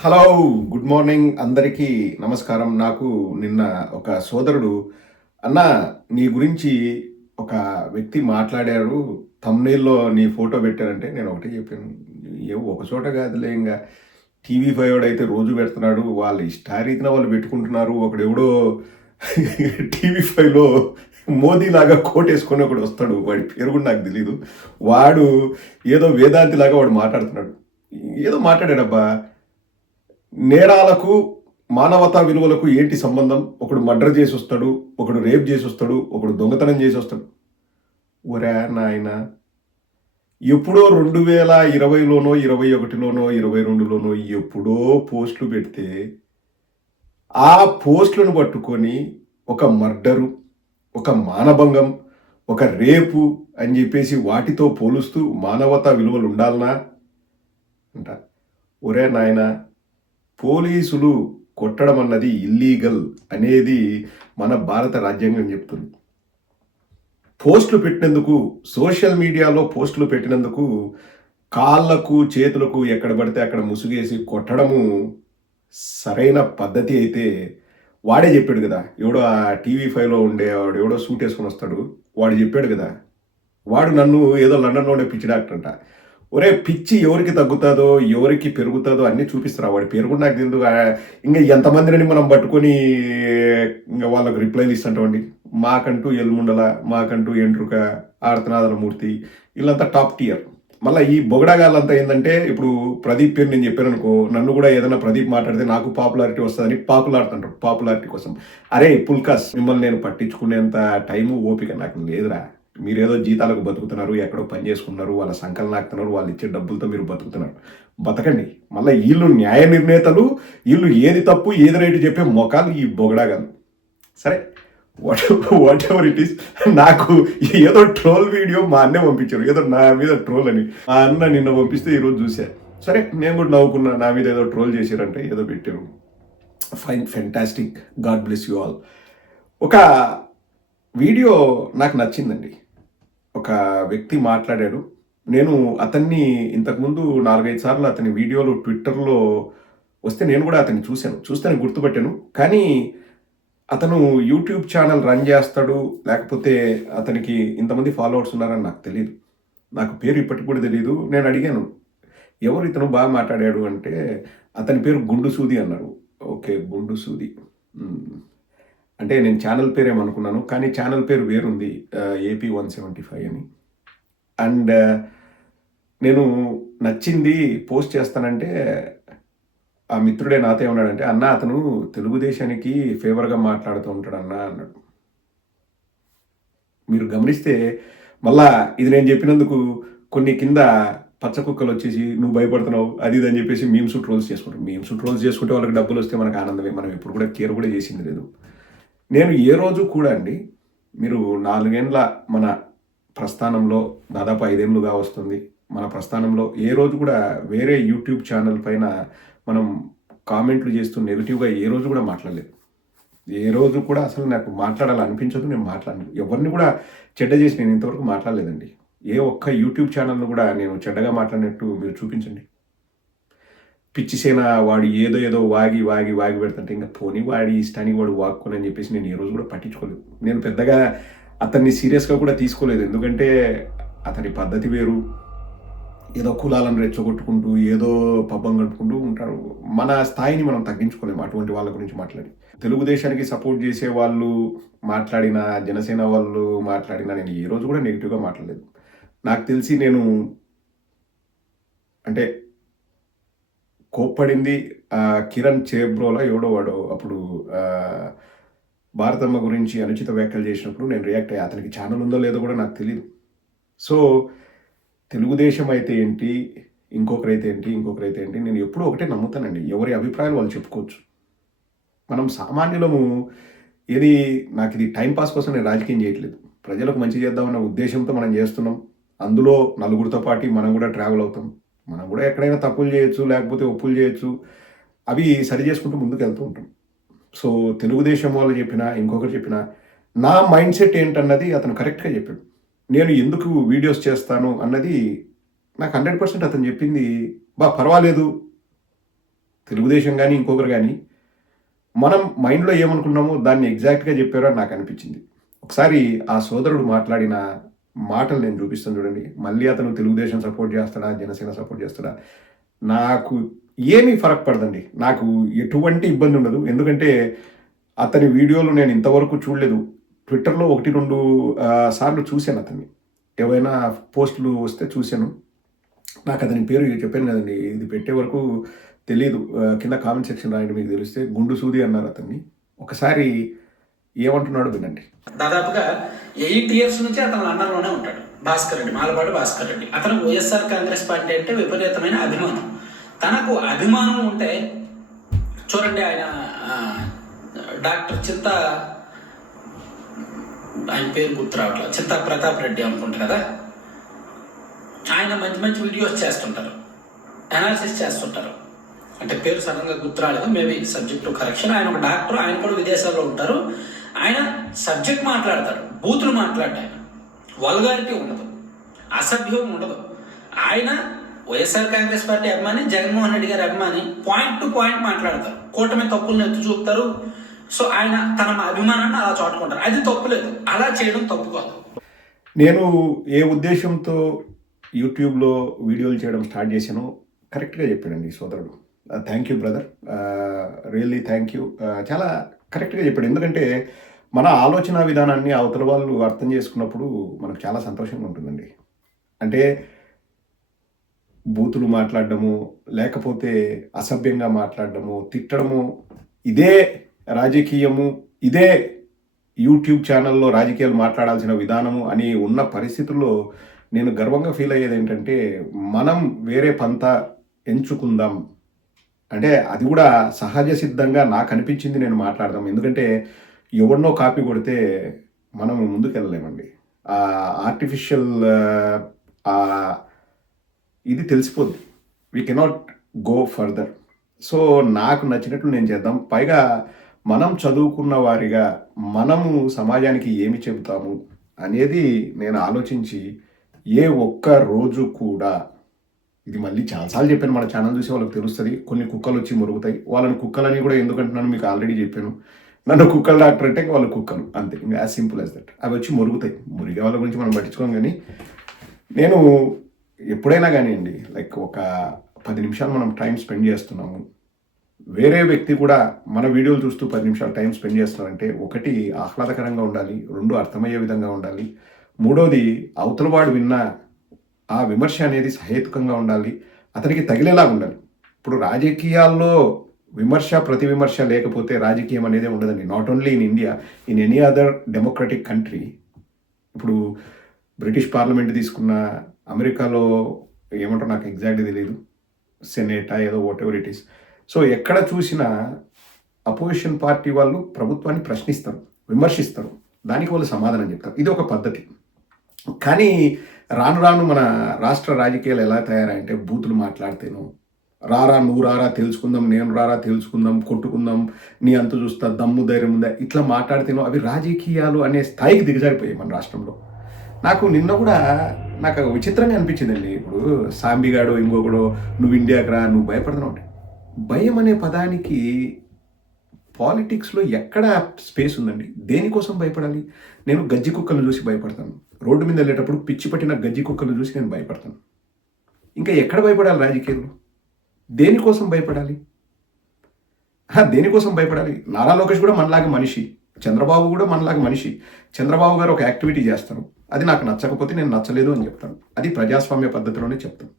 Hello good morning అందరికీ నమస్కారం. నాకు నిన్న ఒక సోదరుడు అన్న నీ గురించి ఒక వ్యక్తి మాట్లాడారు. తమ్నేల్లో నీ ఫోటో పెట్టారంటే నేను ఒకటే చెప్పాను. ఏవో ఒక చోట కాదులే ఇంకా టీవీ ఫైవ్ అయితే రోజు పెడుతున్నాడు. వాళ్ళ ఇష్టారీతిన వాళ్ళు పెట్టుకుంటున్నారు. ఒకడెవడో టీవీ ఫైవ్లో మోదీ లాగా కోట్ వేసుకొని ఒకడు వస్తాడు. వాడి పేరు కూడా నాకు తెలీదు. వాడు ఏదో వేదాంతిలాగా వాడు మాట్లాడుతున్నాడు. ఏదో మాట్లాడాడబ్బా. నేరాలకు మానవతా విలువలకు ఏంటి సంబంధం? ఒకడు మర్డర్ చేసి వస్తాడు ఒకడు రేప్ చేసి వస్తాడు ఒకడు దొంగతనం చేసి వస్తాడు ఒరే నాయన ఎప్పుడో రెండు వేల ఇరవైలోనో ఇరవై ఒకటిలోనో ఇరవై రెండులోనో ఎప్పుడో పోస్టులు పెడితే ఆ పోస్టులను పట్టుకొని ఒక మర్డరు ఒక మానభంగం ఒక రేపు అని చెప్పేసి వాటితో పోలుస్తూ మానవతా విలువలు ఉండాలనా? అంట. ఒరే నాయనా పోలీసులు కొట్టడం అన్నది ఇల్లీగల్ అనేది మన భారత రాజ్యాంగం చెప్తుంది. పోస్టులు పెట్టినందుకు సోషల్ మీడియాలో పోస్టులు పెట్టినందుకు కాళ్ళకు చేతులకు ఎక్కడ పడితే అక్కడ ముసుగేసి కొట్టడము సరైన పద్ధతి అయితే వాడే చెప్పాడు కదా. ఎవడో ఆ టీవీ ఫైవ్లో ఉండే వాడు ఎవడో సూట్ వేసుకొని వస్తాడు వాడు చెప్పాడు కదా. వాడు నన్ను ఏదో లండన్లోనే పిచ్చి డాక్టర్ అంట. ఒరే పిచ్చి ఎవరికి తగ్గుతుందో ఎవరికి పెరుగుతుందో అన్నీ చూపిస్తారు వాడి పేరు కూడా నాకు తెలియదు ఇంకా ఎంతమందిని మనం పట్టుకొని ఇంకా వాళ్ళకు రిప్లైలు ఇస్తుంటామండి మాకంటూ ఎల్ముండల మాకంటూ ఎండ్రుక ఆర్తనాథన మూర్తి వీళ్ళంతా టాప్ టియర్. మళ్ళీ ఈ బొగడాగాళ్ళంతా ఏంటంటే ఇప్పుడు ప్రదీప్ పేరు నేను చెప్పాను అనుకో నన్ను కూడా ఏదైనా ప్రదీప్ మాట్లాడితే నాకు పాపులారిటీ వస్తుందని పాపులాడుతుంటారు పాపులారిటీ కోసం. అరే పుల్కాస్ మిమ్మల్ని నేను పట్టించుకునేంత టైము ఓపిక నాకు లేదురా. మీరేదో జీతాలకు బతుకుతున్నారు ఎక్కడో పని చేసుకున్నారు వాళ్ళ సంకలనం ఆకుతున్నారు వాళ్ళు ఇచ్చే డబ్బులతో మీరు బతుకుతున్నారు. బతకండి. మళ్ళీ వీళ్ళు న్యాయ నిర్ణేతలు వీళ్ళు ఏది తప్పు ఏది రైట్ చెప్పే మొఖాలు ఈ బొగడాగాలు సరే? What whatever it is నాకు ఏదో ట్రోల్ వీడియో మా అన్నే పంపించారు. ఏదో నా మీద ట్రోల్ అని. మా అన్న నిన్న పంపిస్తే ఈరోజు చూసా. సరే నేను కూడా నవ్వుకున్నా నా మీద ఏదో ట్రోల్ చేశారంటే ఏదో పెట్టారు. Fine fantastic God bless you all ఒక వీడియో నాకు నచ్చిందండి. ఒక వ్యక్తి మాట్లాడాడు. నేను అతన్ని ఇంతకుముందు నాలుగైదు సార్లు అతని వీడియోలు ట్విట్టర్లో వస్తే నేను కూడా అతన్ని చూశాను. చూస్తే నేను కానీ అతను యూట్యూబ్ ఛానల్ రన్ చేస్తాడు. లేకపోతే అతనికి ఇంతమంది ఫాలోవర్స్ ఉన్నారని నాకు తెలియదు నాకు పేరు ఇప్పటికి కూడా తెలియదు నేను అడిగాను ఎవరు ఇతను బాగా మాట్లాడాడు? అంటే అతని పేరు గుండు సూది అన్నారు. ఓకే గుండు సూది. అంటే నేను ఛానల్ పేరు ఏమనుకున్నాను కానీ ఛానల్ పేరు వేరుంది ఏపీ వన్ సెవెంటీ ఫైవ్ అని. అండ్ నేను నచ్చింది పోస్ట్ చేస్తానంటే ఆ మిత్రుడే నాతో ఏమన్నాడంటే అన్న అతను తెలుగుదేశానికి ఫేవర్గా మాట్లాడుతూ ఉంటాడు అన్న అన్నాడు. మీరు గమనిస్తే మళ్ళా ఇది నేను చెప్పినందుకు కొన్ని కింద పచ్చ కుక్కలు వచ్చేసి నువ్వు భయపడుతున్నావు అది ఇది అని చెప్పేసి రోల్స్ ట్రోల్స్ మేము మీమ్స్ ట్రోల్స్ చేసుకుంటే వాళ్ళకి డబ్బులు వస్తే మనకు ఆనందమే. మనం ఎప్పుడు కూడా కేర్ కూడా చేసింది లేదు. నేను ఏ రోజు కూడా అండి మీరు నాలుగేండ్ల మన ప్రస్థానంలో దాదాపు ఐదేండ్లుగా వస్తుంది. మన ప్రస్థానంలో ఏ రోజు కూడా వేరే యూట్యూబ్ ఛానల్ పైన మనం కామెంట్లు చేస్తూ నెగిటివ్గా ఏ రోజు కూడా మాట్లాడలేదు. ఏ రోజు కూడా అసలు నాకు మాట్లాడాలనిపించదు నేను మాట్లాడను. ఎవరిని కూడా చెడ్డ చేసి నేను ఇంతవరకు మాట్లాడలేదండి. ఏ ఒక్క యూట్యూబ్ ఛానల్ను కూడా నేను చెడ్డగా మాట్లాడినట్టు మీరు చూపించండి. పిచ్చిసేన వాడు ఏదో ఏదో వాగి వాగి వాగి పెడుతుంటే ఇంకా పోనీ వాడి ఇష్టానికి వాడు వాక్కుని అని చెప్పేసి నేను ఏ రోజు కూడా పట్టించుకోలేదు. నేను పెద్దగా అతన్ని సీరియస్గా కూడా తీసుకోలేదు. ఎందుకంటే అతని పద్ధతి వేరు. ఏదో కులాలను రెచ్చగొట్టుకుంటూ ఏదో పబ్బం గడుపుకుంటూ ఉంటారు. మన స్థాయిని మనం తగ్గించుకోలేము. అటువంటి వాళ్ళ గురించి మాట్లాడి. తెలుగుదేశానికి సపోర్ట్ చేసే వాళ్ళు మాట్లాడిన జనసేన వాళ్ళు మాట్లాడినా నేను ఏ రోజు కూడా నెగిటివ్గా మాట్లాడలేదు. నాకు తెలిసి నేను అంటే కోప్పడింది. కిరణ్ చేబ్రోలో ఎవడో వాడు అప్పుడు భారతమ్మ గురించి అనుచిత వ్యాఖ్యలు చేసినప్పుడు నేను రియాక్ట్ అయ్యా అతనికి ఛానల్ ఉందో లేదో కూడా నాకు తెలియదు సో తెలుగుదేశం అయితే ఏంటి ఇంకొకరైతే ఏంటి ఇంకొకరైతే ఏంటి నేను ఎప్పుడూ ఒకటే నమ్ముతానండి. ఎవరి అభిప్రాయాలు వాళ్ళు చెప్పుకోవచ్చు. మనం సామాన్యులము ఏది నాకు ఇది టైంపాస్ కోసం నేను రాజకీయం చేయట్లేదు. ప్రజలకు మంచి చేద్దామన్న ఉద్దేశంతో మనం చేస్తున్నాం. అందులో నలుగురితో పాటు మనం కూడా ట్రావెల్ అవుతాం. మనం కూడా ఎక్కడైనా తప్పులు చేయొచ్చు లేకపోతే ఒప్పులు చేయొచ్చు అవి సరి చేసుకుంటూ ముందుకు వెళ్తూ ఉంటాం. సో తెలుగుదేశం వాళ్ళు చెప్పినా ఇంకొకరు చెప్పినా నా మైండ్ సెట్ ఏంటన్నది అతను కరెక్ట్గా చెప్పాడు. నేను ఎందుకు వీడియోస్ చేస్తాను అన్నది నాకు హండ్రెడ్ పర్సెంట్ అతను చెప్పింది బా పర్వాలేదు. తెలుగుదేశం కానీ ఇంకొకరు కానీ మనం మైండ్లో ఏమనుకున్నామో దాన్ని ఎగ్జాక్ట్గా చెప్పారో అని నాకు అనిపించింది. ఒకసారి ఆ సోదరుడు మాట్లాడిన మాటలు నేను చూపిస్తాను చూడండి. మళ్ళీ అతను తెలుగుదేశం సపోర్ట్ చేస్తాడా? జనసేన సపోర్ట్ చేస్తాడా? నాకు ఏమీ ఫరక్ పడదండి. నాకు ఎటువంటి ఇబ్బంది ఉండదు. ఎందుకంటే అతని వీడియోలు నేను ఇంతవరకు చూడలేదు. ట్విట్టర్లో ఒకటి రెండు సార్లు చూశాను అతన్ని. ఏవైనా పోస్టులు వస్తే చూశాను. నాకు అతని పేరు చెప్పాను కదండి. ఇది పెట్టే వరకు తెలియదు కింద కామెంట్ సెక్షన్ రాయండి మీకు తెలిస్తే. గుండు సూది అన్నారు అతన్ని. ఒకసారి ఏమంటున్నాడు వినండి. దాదాపుగా ఎయిట్ ఇయర్స్ నుంచి అతను లండన్లోనే ఉంటాడు. భాస్కర్ రెడ్డి మాలపాడు భాస్కర్ రెడ్డి. అతను వైఎస్ఆర్ కాంగ్రెస్ పార్టీ అంటే విపరీతమైన అభిమానం. తనకు అభిమానం ఉంటే చూడండి ఆయన డాక్టర్ చింత ఆయన పేరు గుర్తు రావట్లేదు. చింత ప్రతాప్ రెడ్డి అనుకుంటారు కదా? ఆయన మంచి మంచి వీడియోస్ చేస్తుంటారు. అనాలిసిస్ చేస్తుంటారు. అంటే పేరు సడన్గా గుర్తు రాలేదు. మేబీ సబ్జెక్టు కరెక్షన్ ఆయన ఒక డాక్టర్ ఆయన కూడా విదేశాల్లో ఉంటారు. ఆయన సబ్జెక్ట్ మాట్లాడతాడు బూతులు మాట్లాడతాడు ఆయన. వల్గారిటీ ఉండదు అసభ్యం ఉండదు. ఆయన వైఎస్ఆర్ కాంగ్రెస్ పార్టీ అభిమాని జగన్మోహన్ రెడ్డి గారి అభిమాని పాయింట్ టు పాయింట్ మాట్లాడతారు. కూటమి తప్పులను ఎత్తు చూపుతారు. సో ఆయన తన అభిమానాన్ని అలా చాటుకుంటారు. అది తప్పులేదు అలా చేయడం తప్పు కాదు. నేను ఏ ఉద్దేశంతో యూట్యూబ్లో వీడియోలు చేయడం స్టార్ట్ చేశానో కరెక్ట్గా చెప్పాడండి సోదరుడు. Thank you brother really thank you చాలా కరెక్ట్గా చెప్పాడు. ఎందుకంటే మన ఆలోచన విధానాన్ని అవతల వాళ్ళు అర్థం చేసుకున్నప్పుడు మనకు చాలా సంతోషంగా ఉంటుందండి. అంటే బూతులు మాట్లాడడము లేకపోతే అసభ్యంగా మాట్లాడడము తిట్టడము ఇదే రాజకీయము ఇదే యూట్యూబ్ ఛానల్లో రాజకీయాలు మాట్లాడాల్సిన విధానము అని ఉన్న పరిస్థితుల్లో నేను గర్వంగా ఫీల్ అయ్యేది ఏంటంటే మనం వేరే పంత ఎంచుకుందాం. అంటే అది కూడా సహజ సిద్ధంగా నాకు అనిపించింది నేను మాట్లాడదాం. ఎందుకంటే ఎవరినో కాపీ కొడితే మనం ముందుకు వెళ్ళలేమండి ఆ ఆర్టిఫిషియల్ ఇది తెలిసిపోద్ది. We cannot go further so నాకు నచ్చినట్లు నేను చేద్దాం. పైగా మనం చదువుకున్న వారిగా మనము సమాజానికి ఏమి చెబుతాము అనేది నేను ఆలోచించి ఏ ఒక్క రోజు కూడా ఇది మళ్ళీ చాలాసార్లు చెప్పాను. మన ఛానల్ చూసి వాళ్ళకి తెలుస్తుంది. కొన్ని కుక్కలు వచ్చి మురుగుతాయి. వాళ్ళని కుక్కలని కూడా ఎందుకంటున్నాను మీకు ఆల్రెడీ చెప్పాను. నన్ను కుక్కల డాక్టర్ అంటే వాళ్ళ కుక్కలు. అంతే. ఇంకా యాజ్ సింపుల్ యాజ్ దట్ అవి వచ్చి మురుగుతాయి. మురిగే వాళ్ళ గురించి మనం పట్టించుకోం కానీ నేను ఎప్పుడైనా కానివ్వండి లైక్ ఒక పది నిమిషాలు మనం టైం స్పెండ్ చేస్తున్నాము. వేరే వ్యక్తి కూడా మన వీడియోలు చూస్తూ పది నిమిషాలు టైం స్పెండ్ చేస్తున్నారంటే ఒకటి ఆహ్లాదకరంగా ఉండాలి రెండు అర్థమయ్యే విధంగా ఉండాలి మూడోది అవతలవాడు విన్న ఆ విమర్శ అనేది సహేతుకంగా ఉండాలి అతనికి తగిలేలా ఉండాలి. ఇప్పుడు రాజకీయాల్లో విమర్శ ప్రతి విమర్శ లేకపోతే రాజకీయం అనేది ఉండదండి. Not only in India in any other democratic country ఇప్పుడు బ్రిటిష్ పార్లమెంట్ తీసుకున్న అమెరికాలో ఏమంటో నాకు ఎగ్జాక్ట్ తెలియదు సెనేటా ఏదో whatever it is so ఎక్కడ చూసినా అపోజిషన్ పార్టీ వాళ్ళు ప్రభుత్వాన్ని ప్రశ్నిస్తారు విమర్శిస్తారు. దానికి వాళ్ళు సమాధానం చెప్తారు. ఇది ఒక పద్ధతి. కానీ రాను రాను మన రాష్ట్ర రాజకీయాలు ఎలా తయారాయంటే బూతులు మాట్లాడితేను రారా నువ్వు రారా తెలుసుకుందాం నేను రారా తెలుసుకుందాం కొట్టుకుందాం నీ అంత చూస్తా దమ్ము ధైర్యం ఉందా? ఇట్లా మాట్లాడితేనో అవి రాజకీయాలు అనే స్థాయికి దిగజారిపోయాయి మన రాష్ట్రంలో. నాకు నిన్న కూడా నాకు విచిత్రంగా అనిపించిందండి. ఇప్పుడు సాంబిగాడు ఇంకొకడు నువ్వు ఇండియాకి రా నువ్వు భయపడుతున్నావు అంటే. భయం అనే పదానికి పాలిటిక్స్లో ఎక్కడ స్పేస్ ఉందండి? దేనికోసం భయపడాలి? నేను గజ్జి కుక్కలను చూసి భయపడతాను. రోడ్డు మీద వెళ్ళేటప్పుడు పిచ్చి పట్టిన గజ్జి కుక్కలను చూసి నేను భయపడతాను. ఇంకా ఎక్కడ భయపడాలి రాజకీయాల్లో? దేనికోసం భయపడాలి? దేనికోసం భయపడాలి? నారా లోకేష్ కూడా మనలాగా మనిషి. చంద్రబాబు కూడా మనలాగా మనిషి. చంద్రబాబు గారు ఒక యాక్టివిటీ చేస్తారు. అది నాకు నచ్చకపోతే నేను నచ్చలేదు అని చెప్తాను. అది ప్రజాస్వామ్య పద్ధతిలోనే చెప్తాను.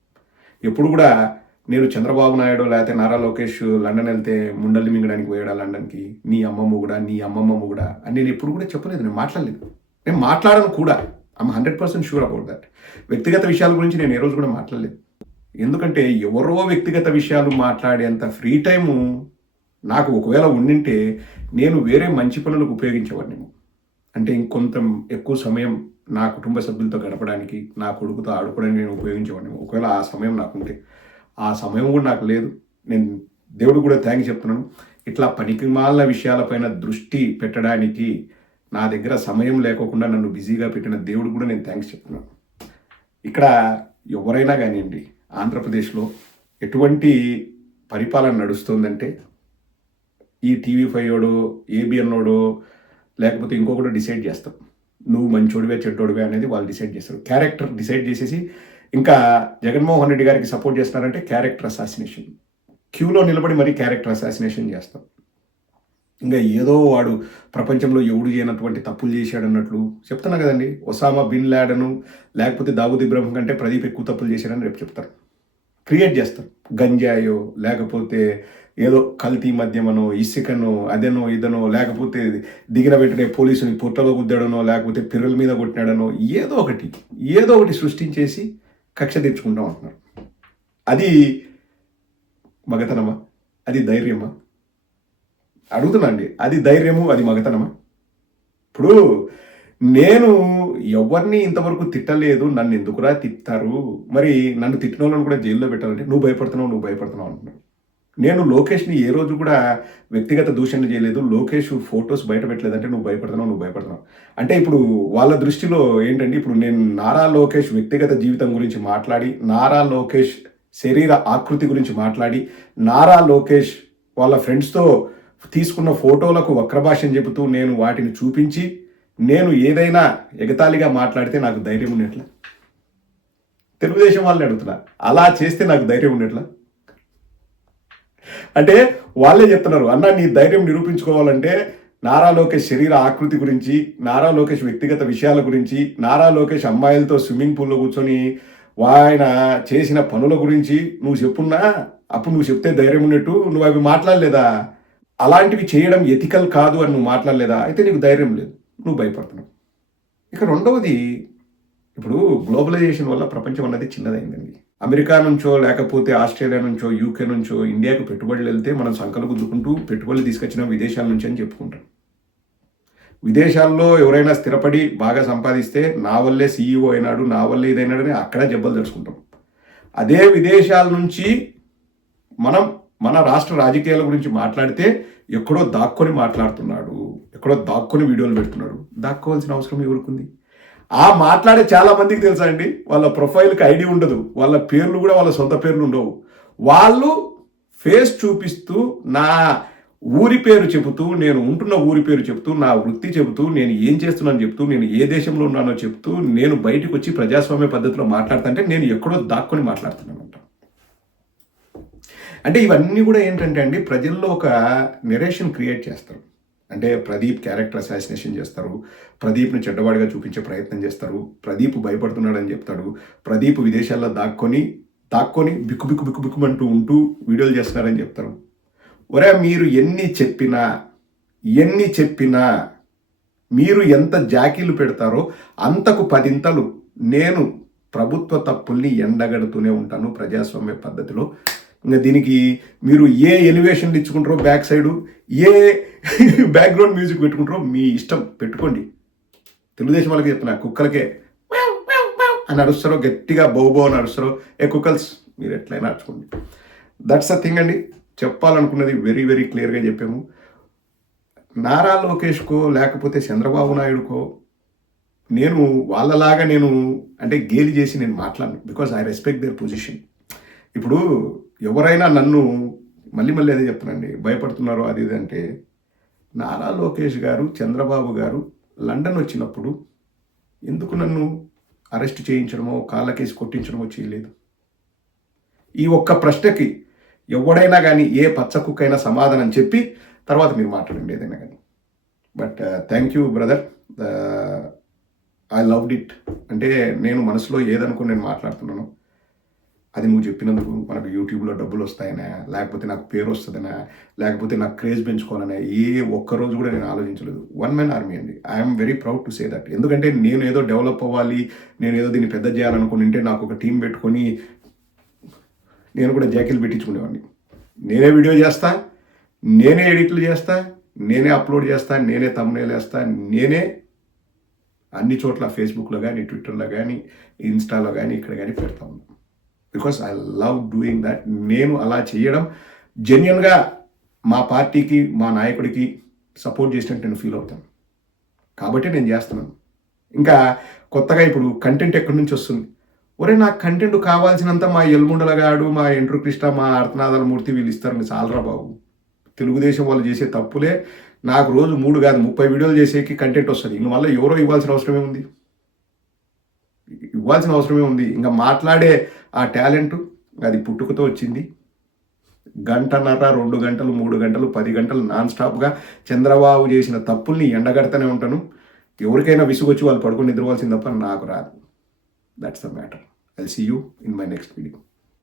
ఎప్పుడు కూడా నేను చంద్రబాబు నాయుడు లేకపోతే నారా లోకేష్ లండన్ వెళ్తే ముండల్ని మింగడానికి పోయాడా లండన్కి? నీ అమ్మమ్మ కూడా నీ అమ్మమ్మ కూడా అని నేను ఎప్పుడు కూడా చెప్పలేదు. నేను మాట్లాడలేదు. నేను మాట్లాడను కూడా. I'm hundred percent sure about that. వ్యక్తిగత విషయాల గురించి నేను ఏ రోజు కూడా మాట్లాడలేదు. ఎందుకంటే ఎవరో వ్యక్తిగత విషయాలు మాట్లాడేంత ఫ్రీ టైము నాకు ఒకవేళ ఉండింటే నేను వేరే మంచి పనులకు ఉపయోగించేవాడిని. అంటే ఇంకొంత ఎక్కువ సమయం నా కుటుంబ సభ్యులతో గడపడానికి నా కొడుకుతో ఆడుకోవడానికి నేను ఉపయోగించేవాడిని. ఒకవేళ ఆ సమయం నాకుంటే. ఆ సమయం కూడా నాకు లేదు. నేను దేవుడు కూడా థ్యాంక్స్ చెప్తున్నాను. ఇట్లా పనికి మాలిన విషయాలపైన దృష్టి పెట్టడానికి నా దగ్గర సమయం లేకోకుండా నన్ను బిజీగా పెట్టిన దేవుడు కూడా నేను థ్యాంక్స్ చెప్తున్నాను. ఇక్కడ ఎవరైనా కానివ్వండి ఆంధ్రప్రదేశ్లో ఎటువంటి పరిపాలన నడుస్తుందంటే ఈ టీవీ ఫైవ్డో వాడు లేకపోతే ఇంకొకటి డిసైడ్ చేస్తాం. నువ్వు మంచోడివే చెడ్డోడివే అనేది వాళ్ళు డిసైడ్ చేస్తారు. క్యారెక్టర్ డిసైడ్ చేసేసి ఇంకా జగన్మోహన్ రెడ్డి గారికి సపోర్ట్ చేస్తున్నారంటే క్యారెక్టర్ అసాసినేషన్. క్యూలో నిలబడి మరీ క్యారెక్టర్ అసాసినేషన్ చేస్తాం. ఇంకా ఏదో వాడు ప్రపంచంలో ఎవడు చేయనటువంటి తప్పులు చేశాడు అన్నట్లు చెప్తున్నా కదండి. ఒసామా బిన్ లాడను లేకపోతే దావుద్ ఇబ్రహం కంటే ప్రదీప్ ఎక్కువ తప్పులు చేశాడని రేపు చెప్తారు. క్రియేట్ చేస్తారు. గంజాయో లేకపోతే ఏదో కల్తీ మద్యమనో ఇసుకనో అదనో ఇదనో లేకపోతే దిగిన వెంటనే పోలీసుని పుట్టలో గుద్దాడనో లేకపోతే పిర్రల మీద కొట్టినాడనో ఏదో ఒకటి ఏదో ఒకటి సృష్టించేసి కక్ష తెచ్చుకుంటాం అంటున్నారు. అది మగతనమా? అది ధైర్యమా? అడుగుతున్నా అండి. అది ధైర్యము అది మగతనమా? ఇప్పుడు నేను ఎవరిని ఇంతవరకు తిట్టలేదు నన్ను ఎందుకురా తిట్టారు? మరి నన్ను తిట్టిన వాళ్ళని కూడా జైల్లో పెట్టాలంటే నువ్వు భయపడుతున్నావు నువ్వు భయపడుతున్నావు అంటున్నావు నేను లోకేష్ని ఏ రోజు కూడా వ్యక్తిగత దూషణ చేయలేదు లోకేష్ ఫొటోస్ బయట పెట్టలేదంటే నువ్వు భయపడుతున్నావు నువ్వు భయపడుతున్నావు. అంటే ఇప్పుడు వాళ్ళ దృష్టిలో ఏంటంటే ఇప్పుడు నేను నారా లోకేష్ వ్యక్తిగత జీవితం గురించి మాట్లాడి నారా లోకేష్ శరీర ఆకృతి గురించి మాట్లాడి నారా లోకేష్ వాళ్ళ ఫ్రెండ్స్తో తీసుకున్న ఫోటోలకు వక్రభాషను చెబుతూ నేను వాటిని చూపించి నేను ఏదైనా ఎగతాళిగా మాట్లాడితే నాకు ధైర్యం ఉండేట్ల? తెలుగుదేశం వాళ్ళని అడుగుతున్నా అలా చేస్తే నాకు ధైర్యం ఉండేట్ల? అంటే వాళ్ళే చెప్తున్నారు అన్న నీ ధైర్యం నిరూపించుకోవాలంటే నారా లోకేష్ శరీర ఆకృతి గురించి నారా లోకేష్ వ్యక్తిగత విషయాల గురించి నారా లోకేష్ అమ్మాయిలతో స్విమ్మింగ్ పూల్లో కూర్చొని ఆయన చేసిన పనుల గురించి నువ్వు చెప్పున్నా అప్పుడు నువ్వు చెప్తే ధైర్యం ఉన్నట్టు నువ్వు అవి మాట్లాడలేదా? అలాంటివి చేయడం ఎథికల్ కాదు అని నువ్వు మాట్లాడలేదా? అయితే నీకు ధైర్యం లేదు. నువ్వు భయపడుతున్నావు ఇక రెండవది ఇప్పుడు గ్లోబలైజేషన్ వల్ల ప్రపంచం అన్నది చిన్నదైందండి. అమెరికా నుంచో లేకపోతే ఆస్ట్రేలియా నుంచో యూకే నుంచో ఇండియాకు పెట్టుబడులు వెళ్తే మనం సంకలు గుద్దుకుంటూ పెట్టుబడులు తీసుకొచ్చిన విదేశాల నుంచి అని చెప్పుకుంటాం. విదేశాల్లో ఎవరైనా స్థిరపడి బాగా సంపాదిస్తే నా వల్లే సీఈఓ అయినాడు నా వల్లే ఇదైనాడని అక్కడ జబ్బలు తెలుసుకుంటాం అదే విదేశాల నుంచి మనం మన రాష్ట్ర రాజకీయాల గురించి మాట్లాడితే ఎక్కడో దాక్కొని మాట్లాడుతున్నాడు. ఎక్కడో దాక్కుని వీడియోలు పెడుతున్నాడు. దాక్కోవాల్సిన అవసరం ఎవరికి ఆ మాట్లాడే చాలా మందికి తెలుసా అండి వాళ్ళ ప్రొఫైల్కి ఐడి ఉండదు వాళ్ళ పేర్లు కూడా వాళ్ళ సొంత పేర్లు ఉండవు. వాళ్ళు ఫేస్ చూపిస్తూ నా ఊరి పేరు చెబుతూ నేను ఉంటున్న ఊరి పేరు చెబుతూ నా వృత్తి చెబుతూ నేను ఏం చేస్తున్నాను చెప్తూ నేను ఏ దేశంలో ఉన్నానో చెప్తూ నేను బయటకు వచ్చి ప్రజాస్వామ్య పద్ధతిలో మాట్లాడుతుంటే నేను ఎక్కడో దాక్కుని మాట్లాడుతున్నాను అంటే ఇవన్నీ కూడా ఏంటంటే అండి ప్రజల్లో ఒక నెరేషన్ క్రియేట్ చేస్తారు. అంటే ప్రదీప్ క్యారెక్టర్ అసాసినేషన్ చేస్తారు. ప్రదీప్ను చెడ్డవాడిగా చూపించే ప్రయత్నం చేస్తారు. ప్రదీప్ భయపడుతున్నాడని చెప్తాడు. ప్రదీప్ విదేశాల్లో దాక్కొని దాక్కొని బిక్కు బిక్కు బిక్కు బిక్కుమంటూ ఉంటూ వీడియోలు చేస్తున్నారని చెప్తారు. ఒరే మీరు ఎన్ని చెప్పినా ఎన్ని చెప్పినా మీరు ఎంత జాకీలు పెడతారో అంతకు పదింతలు నేను ప్రభుత్వ తప్పుల్ని ఎండగడుతూనే ఉంటాను ప్రజాస్వామ్య పద్ధతిలో. ఇంకా దీనికి మీరు ఏ ఎలివేషన్ ఇచ్చుకుంటారో బ్యాక్ సైడ్ ఏ బ్యాక్గ్రౌండ్ మ్యూజిక్ పెట్టుకుంటారో మీ ఇష్టం పెట్టుకోండి. తెలుగుదేశం వాళ్ళకి చెప్తున్నా కుక్కలకే అని అరుస్తారో గట్టిగా బౌబో అని అరుస్తారో ఏ కుక్కల్స్ మీరు ఎట్లయినా అరుచుకోండి దట్స్ అ థింగ్ అండి. చెప్పాలనుకున్నది వెరీ వెరీ క్లియర్గా చెప్పాము. నారా లోకేష్కో లేకపోతే చంద్రబాబు నాయుడుకో నేను వాళ్ళలాగా నేను అంటే గేలి చేసి నేను మాట్లాడను because I respect their position ఇప్పుడు ఎవరైనా నన్ను మళ్ళీ మళ్ళీ అదే చెప్తానండి భయపడుతున్నారో అది ఇది అంటే నారా లోకేష్ గారు చంద్రబాబు గారు లండన్ వచ్చినప్పుడు ఎందుకు నన్ను అరెస్ట్ చేయించడమో కాళ్ళకేసి కొట్టించడమో చేయలేదు. ఈ ఒక్క ప్రశ్నకి ఎవడైనా కానీ ఏ పచ్చ కుక్కైనా సమాధానం చెప్పి తర్వాత మీరు మాట్లాడండి ఏదైనా కానీ but thank you brother I loved it అంటే నేను మనసులో ఏదనుకుని నేను మాట్లాడుతున్నాను. అది నువ్వు చెప్పినందుకు మనకు యూట్యూబ్లో డబ్బులు వస్తాయనా లేకపోతే నాకు పేరు వస్తుందనే లేకపోతే నాకు క్రేజ్ పెంచుకోవాలనే ఏ ఒక్క రోజు కూడా నేను ఆలోచించలేదు. వన్ మ్యాన్ ఆర్మీ అండి. I'm very proud to say that ఎందుకంటే నేను ఏదో డెవలప్ అవ్వాలి నేను ఏదో దీన్ని పెద్ద చేయాలనుకుని ఉంటే నాకు ఒక టీం పెట్టుకొని నేను కూడా జాకీలు పెట్టించుకునేవాడిని. నేనే వీడియో చేస్తా నేనే ఎడిట్లు చేస్తా నేనే అప్లోడ్ చేస్తా నేనే తమ్నేల్ వేస్తా నేనే అన్ని చోట్ల ఫేస్బుక్లో కానీ ట్విట్టర్లో కానీ ఇన్స్టాలో కానీ ఇక్కడ కానీ పెడతా ఉన్నాను. Because I love doing that నేను అలా చేయడం జెన్యున్గా మా పార్టీకి మా నాయకుడికి సపోర్ట్ చేసినట్టు నేను ఫీల్ అవుతాను. కాబట్టి నేను చేస్తున్నాను. ఇంకా కొత్తగా ఇప్పుడు కంటెంట్ ఎక్కడి నుంచి వస్తుంది? ఒరే నాకు కంటెంట్ కావాల్సినంత మా ఎల్ముండలగాడు మా ఎంట్రు కృష్ణ మా అర్థనాథాల మూర్తి వీళ్ళు ఇస్తారు ఇంకా చాలరా బాబు. తెలుగుదేశం వాళ్ళు చేసే తప్పులే. నాకు రోజు మూడు కాదు ముప్పై వీడియోలు చేసేకి కంటెంట్ వస్తుంది. ఇంక మళ్ళీ ఎవరో ఇవ్వాల్సిన అవసరమే ఉంది. ఇవ్వాల్సిన అవసరమే ఉంది. ఇంకా మాట్లాడే ఆ టాలెంట్ అది పుట్టుకతో వచ్చింది. గంటన్నర రెండు గంటలు మూడు గంటలు పది గంటలు నాన్ స్టాప్గా చంద్రబాబు చేసిన తప్పుల్ని ఎండగడతానే ఉంటాను. ఎవరికైనా విసుగొచ్చి వాళ్ళు పడుకొని నిద్రపోవాల్సింది తప్ప నాకు రాదు. That's the matter I see you in my next video